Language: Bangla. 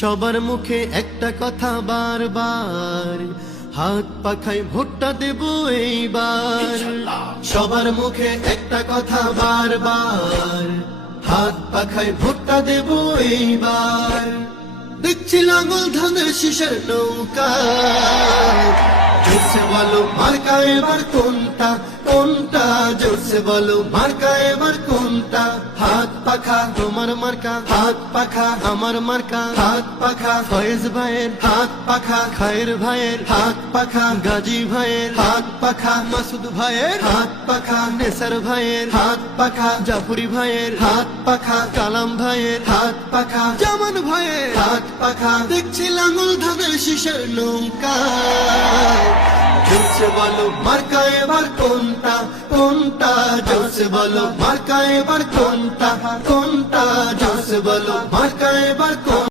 সবার মুখে একটা কথা বারবার, হাত পাখায় ভোটটা দেব এইবার। সবার মুখে একটা কথা বারবার, হাত পাখায় ভোটটা দেব এইবার। দেখছি লাঙল ধানের শীষের নৌকা, জোরসে বলো মার্কা এবার কোনটা কোনটা, জোরসে বলো মার্কা এবার কোনটা। হাত পাখা তোমার মার্কা, হাত পাখা আমার মার্কা, হাত পাখা ফয়েজ ভাইয়ের, হাত পাখা খায়ের ভাইয়ের, হাত পাখা গাজী ভাইয়ের, হাত পাখা মাসুদ ভাইয়ের, হাত পাখা নেসার ভাইয়ের, হাত পাখা জাফরি ভাইয়ের, হাত পাখা কালাম ভাইয়ের, হাত পাখা জামান ভাইয়ের, হাত পাখা। দেখছি লাঙল ধানের শীষের নৌকা, জোরসে বলো মার্কা এবার কোনটা কোনটা, জোরসে বলো মার্কা এবার কোনটা কোনটা, জোরসে বলো মার্কা এবার কোনটা।